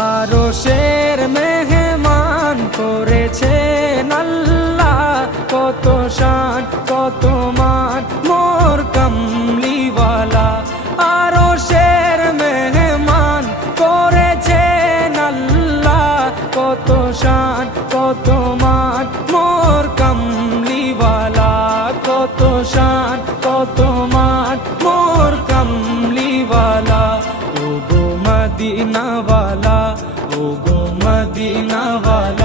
আরশের মেহমান করেছেন আল্লাহ, কত শান কত মান মোর কামলিওয়ালা। আরশের মেহমান করেছেন আল্লাহ, কত শান কত মান মোর কামলিওয়ালা, কত শান কত মান মোর কামলিওয়ালা। ও গো মদিনাওয়ালা, ও গো মদিনাওয়ালা।